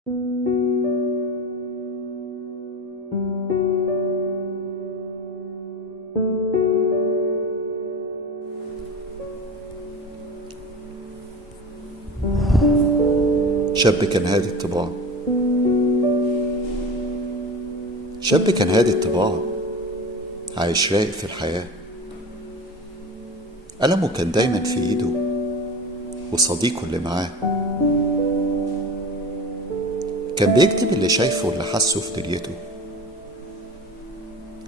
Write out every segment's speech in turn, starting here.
شاب كان هادي الطباع. شاب كان هادي الطباع، عايش رايق في الحياة. قلمه كان دايما في ايده وصديقه اللي معاه كان بيكتب اللي شايفه واللي حسه في دنيته.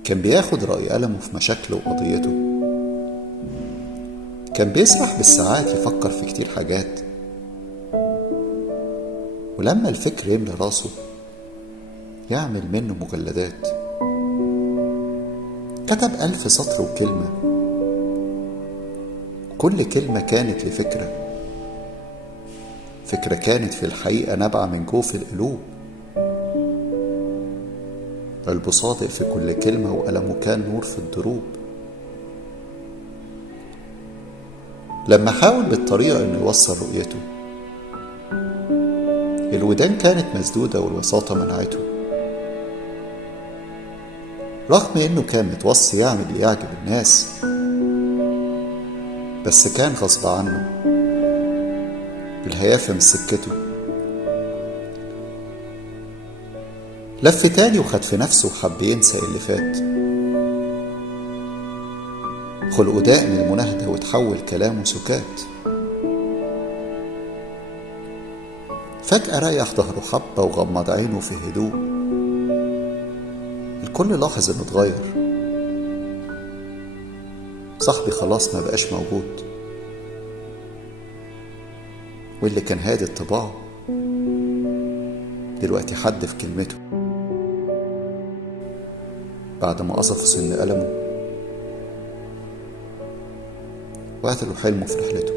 كان بياخد رأي قلمه في مشاكله وقضيته. كان بيسرح بالساعات يفكر في كتير حاجات، ولما الفكر يملى راسه يعمل منه مجلدات. كتب 1000 سطر وكلمة، كل كلمة كانت لفكرة. فكرة كانت في الحقيقة نابعة من جوف القلوب. قلبه صادق في كل كلمة، وقلمه كان نور في الدروب. لما حاول بالطريقة انه يوصل رؤيته، الودان كانت مسدودة والوساطة منعته. رغم انه كان متوصي يعمل اللي يعجب الناس، بس كان غصب عنه. الهيافة من سكته. لف تاني وخد في نفسه وحب ينسى اللي فات. خلقه داء من المناهدة وتحول كلامه سكات. فجأة ريح ظهره حبة وغمض عينه في هدوء. الكل لاحظ انه اتغير. صاحبي خلاص ما بقاش موجود، واللي كان هادي الطباع دلوقتي حد في كلمته. بعد ما قصف سن قلمه وقتله حلمه في رحلته.